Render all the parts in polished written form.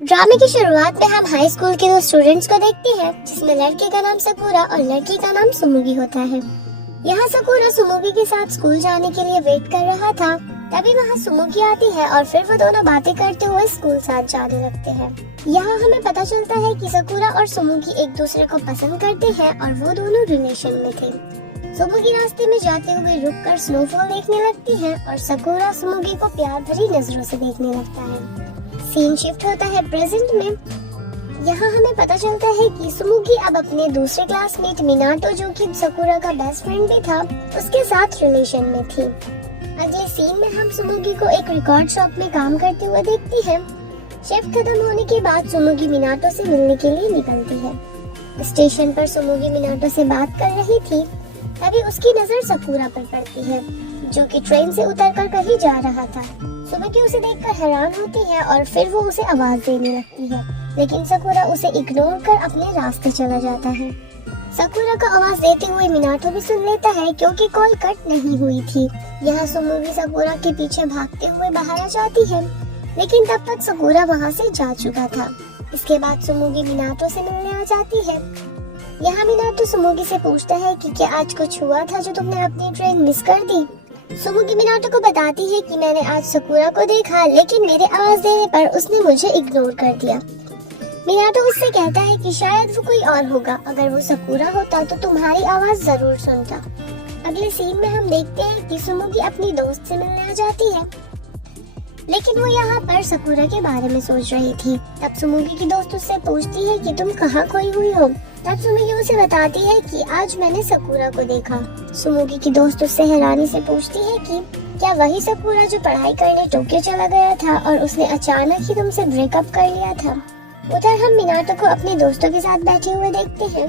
ड्रामे की शुरुआत में हम हाई स्कूल के 2 स्टूडेंट्स को देखते हैं, जिसमें लड़के का नाम सकूरा और लड़की का नाम सुमुगी होता है। यहाँ सकूरा सुमुगी के साथ स्कूल जाने के लिए वेट कर रहा था। तभी वहाँ सुमुगी आती है और फिर वो दोनों बातें करते हुए स्कूल साथ जाने लगते हैं। यहाँ हमें पता चलता है कि सकूरा और सुमुगी एक दूसरे को पसंद करते हैं और वो दोनों रिलेशन में थे। सुमुगी रास्ते में जाते हुए रुककर स्नोफॉल देखने लगती है और सकूरा सुमुगी को प्यार भरी नजरों से देखने लगता है। सीन शिफ्ट होता है प्रेजेंट में। यहाँ हमें पता चलता है कि सुमुगी अब अपने दूसरे क्लासमेट मिनाटो, जो कि सकूरा का बेस्ट फ्रेंड भी था, उसके साथ रिलेशन में थी। अगले सीन में हम सुमुगी को एक रिकॉर्ड शॉप में काम करते हुए देखते हैं। शिफ्ट खत्म होने के बाद सुमुगी मिनाटो से मिलने के लिए निकलती है। स्टेशन पर सुमुगी मिनाटो से बात कर रही थी, तभी उसकी नजर सकूरा पर पड़ती है, जो कि ट्रेन से उतरकर कहीं जा रहा था। सुमुगी उसे देखकर हैरान होती है और फिर वो उसे आवाज देने लगती है, लेकिन सकूरा उसे इग्नोर कर अपने रास्ते चला जाता है। सकूरा को आवाज देते हुए मिनाटो भी सुन लेता है, क्योंकि कॉल कट नहीं हुई थी। यहाँ सुमुगी सकूरा के पीछे भागते हुए बाहर आ जाती है, लेकिन तब तक सकूरा वहाँ से जा चुका था। इसके बाद सुमुगी मिनाटो से मिलने आ जाती है। यहाँ मिनाटो सुमुगी से पूछता है कि क्या आज कुछ हुआ था जो तुमने अपनी ट्रेन मिस कर दी। सुमुगी मिनाटो को बताती है कि मैंने आज सकूरा को देखा, लेकिन मेरे आवाज देने पर उसने मुझे इग्नोर कर दिया। मिनाटो उससे कहता है कि शायद वो कोई और होगा, अगर वो सकूरा होता तो तुम्हारी आवाज जरूर सुनता। अगले सीन में हम देखते हैं कि सुमुगी अपनी दोस्त से मिलने आ जाती है, लेकिन वो यहाँ पर सकूरा के बारे में सोच रही थी। तब सुमुगी की दोस्त उससे पूछती है कि तुम कहाँ खोई हुई हो। तब सुमुगी उसे बताती है कि आज मैंने सकूरा को देखा। सुमुगी की दोस्त उससे हैरानी से पूछती है कि क्या वही सकूरा जो पढ़ाई करने टोक्यो चला गया था और उसने अचानक ही तुमसे ब्रेकअप कर लिया था। उधर हम मिनाटो को अपने दोस्तों के साथ बैठे हुए देखते हैं।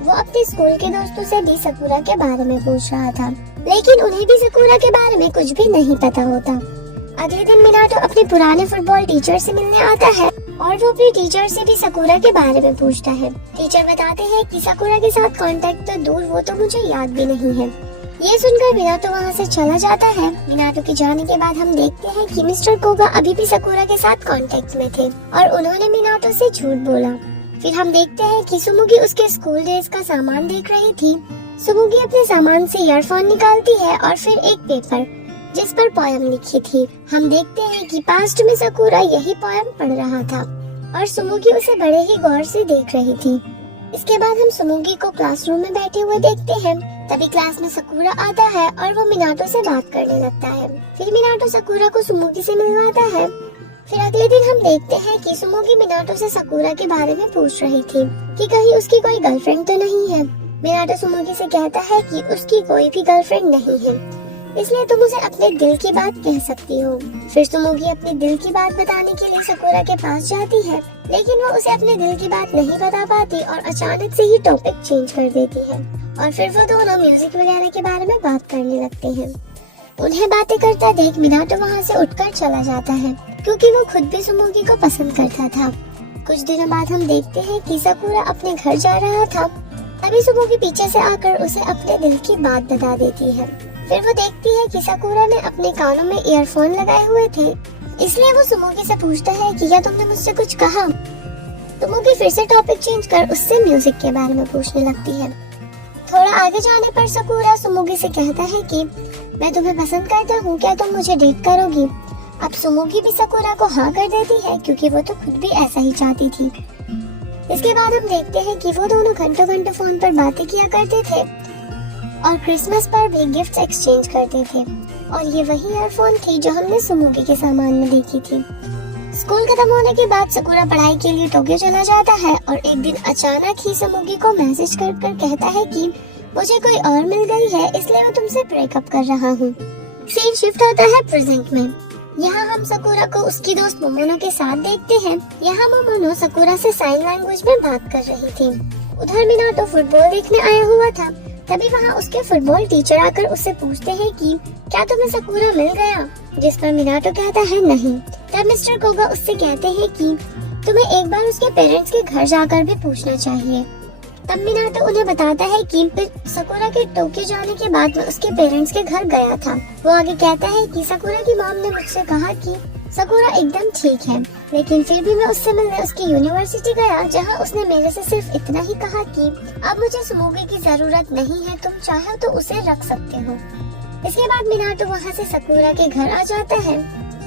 वो अपने स्कूल के दोस्तों से भी सकूरा के बारे में पूछ रहा था, लेकिन उन्हें भी सकूरा के बारे में कुछ भी नहीं पता होता। अगले दिन मिनाटो अपने पुराने फुटबॉल टीचर से मिलने आता है और वो अपने टीचर से भी सकूरा के बारे में पूछता है। टीचर बताते हैं कि सकूरा के साथ कांटेक्ट तो दूर, वो तो मुझे याद भी नहीं है। ये सुनकर मिनाटो वहाँ से चला जाता है। मिनाटो के जाने के बाद हम देखते हैं कि मिस्टर कोगा अभी भी सकूरा के साथ कांटेक्ट में थे और उन्होंने मिनाटो से झूठ बोला। फिर हम देखते हैं कि सुमुगी उसके स्कूल डेज का सामान देख रही थी। सुमुगी अपने सामान से ईयरफोन निकालती है और फिर एक पेपर जिस पर पोयम लिखी थी। हम देखते हैं कि पास्ट में सकूरा यही पोयम पढ़ रहा था और सुमुगी उसे बड़े ही गौर से देख रही थी। इसके बाद हम सुमुगी को क्लासरूम में बैठे हुए देखते हैं। तभी क्लास में सकूरा आता है और वो मिनाटो से बात करने लगता है। फिर मिनाटो सकूरा को सुमुगी से मिलवाता है। फिर अगले दिन हम देखते हैं कि सुमुगी मिनाटो से सकूरा के बारे में पूछ रही थी कि कहीं उसकी कोई गर्लफ्रेंड तो नहीं है। मिनाटो सुमुगी से कहता है कि उसकी कोई भी गर्लफ्रेंड नहीं है, इसलिए तुम उसे अपने दिल की बात कह सकती हो। फिर सुमुगी अपने दिल की बात बताने के लिए सकूरा के पास जाती है, लेकिन वो उसे अपने दिल की बात नहीं बता पाती और अचानक से ही टॉपिक चेंज कर देती है और फिर वो दोनों म्यूजिक वगैरह के बारे में बात करने लगते हैं। उन्हें बातें करता देख मिनाटो वहाँ से उठकर चला जाता है, क्योंकि वो खुद भी सुमुगी को पसंद करता था। कुछ दिनों बाद हम देखते हैं कि सकूरा अपने घर जा रहा था। तभी सुमुगी पीछे से आकर उसे अपने दिल की बात बता देती है। फिर वो देखती है कि सकूरा ने अपने कानों में ईयरफोन लगाए हुए थे, इसलिए वो सुमुगी से पूछता है कि क्या तुमने मुझसे कुछ कहा। सुमुगी फिर से टॉपिक चेंज कर उससे म्यूजिक के बारे में पूछने लगती है। थोड़ा आगे जाने पर सकूरा सुमुगी से कहता है कि मैं तुम्हें पसंद करता हूँ, क्या तुम मुझे डेट करोगी। अब सुमुगी भी सकूरा को हाँ कर देती है, क्योंकि वो तो खुद भी ऐसा ही चाहती थी। इसके बाद हम देखते हैं कि वो दोनों घंटों घंटों फोन पर बातें किया करते थे और क्रिसमस पर भी गिफ्ट्स एक्सचेंज करते थे। और ये वही ईयरफोन थी जो हमने सुमुगी के सामान में देखी थी। स्कूल खत्म होने के बाद सकूरा पढ़ाई के लिए टोक्यो चला जाता है और एक दिन अचानक ही सुमुगी को मैसेज कर कहता है कि मुझे कोई और मिल गई है, इसलिए मैं तुमसे ब्रेकअप कर रहा हूँ। सीन शिफ्ट होता है प्रेजेंट में। यहाँ हम सकूरा को उसकी दोस्त मोमोनो के साथ देखते हैं। यहाँ मोमोनो सकूरा से साइन लैंग्वेज में बात कर रही थी। उधर मिनाटो फुटबॉल देखने आया हुआ था। तभी वहाँ उसके फुटबॉल टीचर आकर उससे पूछते हैं कि क्या तुम्हें सकूरा मिल गया, जिस पर मिनाटो कहता है नहीं। तब मिस्टर कोगा उससे कहते हैं कि तुम्हें एक बार उसके पेरेंट्स के घर जाकर भी पूछना चाहिए। तब मिनाटो उन्हें बताता है कि सकूरा के टोक्यो जाने के बाद मैं उसके पेरेंट्स के घर गया था। वो आगे कहता है कि सकूरा की मॉम ने मुझसे कहा कि सकूरा एकदम ठीक है, लेकिन फिर भी मैं उससे मिलने उसकी यूनिवर्सिटी गया, जहां उसने मेरे से सिर्फ इतना ही कहा कि अब मुझे सुमुगी की जरूरत नहीं है, तुम चाहो तो उसे रख सकते हो। इसके बाद मिनाटो वहां से सकूरा के घर आ जाता है,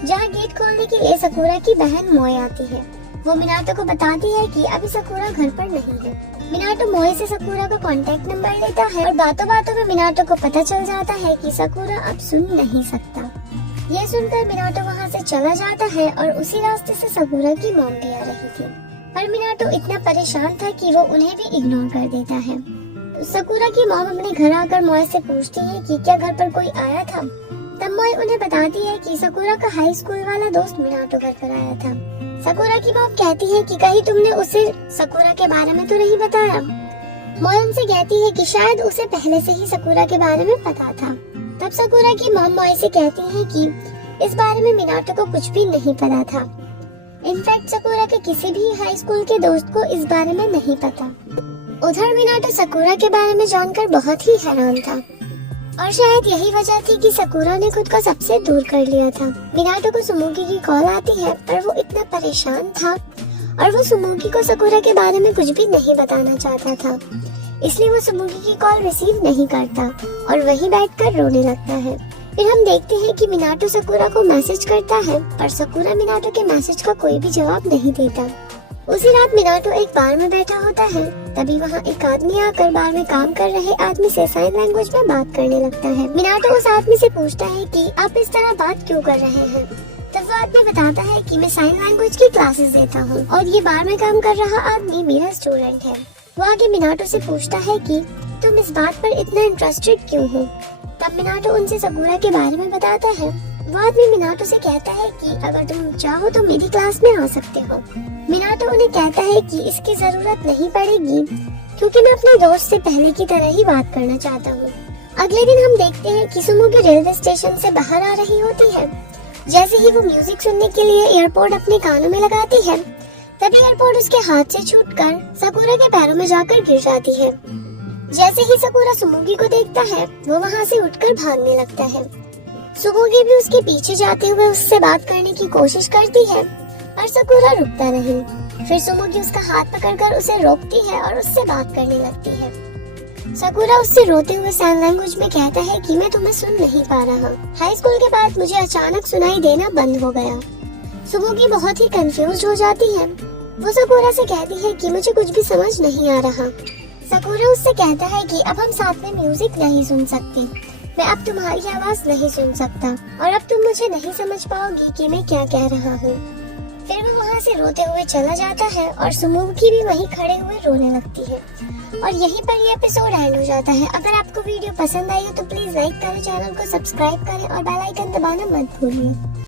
जहां गेट खोलने के लिए सकूरा की बहन मोए आती है। वो मिनाटो को बताती है कि अभी सकूरा घर पर नहीं है। मिनाटो मोए से सकूरा का कांटेक्ट नंबर लेता है और बातों बातों में मिनाटो को पता चल जाता है कि सकूरा अब सुन नहीं सकता। यह सुनकर मिनाटो वहां से चला जाता है और उसी रास्ते से सकूरा की मॉम भी आ रही थी, पर मिनाटो इतना परेशान था कि वो उन्हें भी इग्नोर कर देता है। सकूरा की मॉम अपने घर आकर मोए से पूछती है कि क्या घर पर कोई आया था। तब मोए उन्हें बताती है कि सकूरा का हाई स्कूल वाला दोस्त मिनाटो घर पर आया था। सकूरा की मॉम कहती है कि कहीं तुमने उसे सकूरा के बारे में तो नहीं बताया। मोए उनसे कहती है कि शायद उसे पहले से ही सकूरा के बारे में पता था। तब सकूरा की मॉम मोए से कहती है कि इस बारे में मिनाटो को कुछ भी नहीं पता था। इनफैक्ट सकूरा के किसी भी हाई स्कूल के दोस्त को इस बारे में नहीं पता। उधर मिनाटो सकूरा के बारे में जानकर बहुत ही हैरान था, और शायद यही वजह थी कि सकूरा ने खुद को सबसे दूर कर लिया था। मिनाटो को सुमुगी की कॉल आती है, पर वो इतना परेशान था और वो सुमुगी को सकूरा के बारे में कुछ भी नहीं बताना चाहता था, इसलिए वो सुमुगी की कॉल रिसीव नहीं करता और वहीं बैठकर रोने लगता है। फिर हम देखते हैं कि मिनाटो सकूरा को मैसेज करता है, पर सकूरा मिनाटो के मैसेज का कोई भी जवाब नहीं देता। उसी रात मिनाटो एक बार में बैठा होता है, तभी वहाँ एक आदमी आकर बार में काम कर रहे आदमी से साइन लैंग्वेज में बात करने लगता है। मिनाटो उस आदमी से पूछता है कि आप इस तरह बात क्यों कर रहे हैं। तब वो आदमी बताता है कि मैं साइन लैंग्वेज की क्लासेस देता हूँ और ये बार में काम कर रहा आदमी मेरा स्टूडेंट है। वो आगे मिनाटो से पूछता है कि तुम इस बात पर इतना इंटरेस्टेड क्यों हो। तब मिनाटो उनसे सकूरा के बारे में बताता है। वो आदमी मिनाटो से कहता है कि अगर तुम चाहो तो मेरी क्लास में आ सकते हो। मिनाटो उन्हें कहता है कि इसकी जरूरत नहीं पड़ेगी, क्योंकि मैं अपने दोस्त से पहले की तरह ही बात करना चाहता हूँ। अगले दिन हम देखते हैं कि सुमुगी रेलवे स्टेशन से बाहर आ रही होती है। जैसे ही वो म्यूजिक सुनने के लिए एयरपोर्ट अपने कानों में लगाती है, तभी एयरपोर्ट उसके हाथ से छूटकर सकूरा के पैरों में जाकर गिर जाती है। जैसे ही सकूरा सुमुगी को देखता है, वो वहाँ से उठकर भागने लगता है। सुमुगी भी उसके पीछे जाते हुए उससे बात करने की कोशिश करती है, पर सकूरा रुकता नहीं। फिर सुमुगी उसका हाथ पकड़कर उसे रोकती है और उससे बात करने लगती है। सकूरा उससे रोते हुए साइन लैंग्वेज में कहता है कि मैं तुम्हें सुन नहीं पा रहा। हाई स्कूल के बाद मुझे अचानक सुनाई देना बंद हो गया। सुमुगी बहुत ही कंफ्यूज हो जाती है। वो सकूरा से कहती है कि मुझे कुछ भी समझ नहीं आ रहा। सकूरा उससे कहता है कि अब हम साथ में म्यूजिक नहीं सुन सकते, मैं अब तुम्हारी आवाज नहीं सुन सकता और अब तुम मुझे नहीं समझ पाओगी कि मैं क्या कह रहा हूँ। फिर वो वहाँ से रोते हुए चला जाता है और सुमुगी भी वहीं खड़े हुए रोने लगती है। और यहीं पर ये एपिसोड एंड हो जाता है। अगर आपको वीडियो पसंद आई हो तो प्लीज लाइक करें, चैनल को सब्सक्राइब करें और बेल आइकन दबाना मत भूलिए।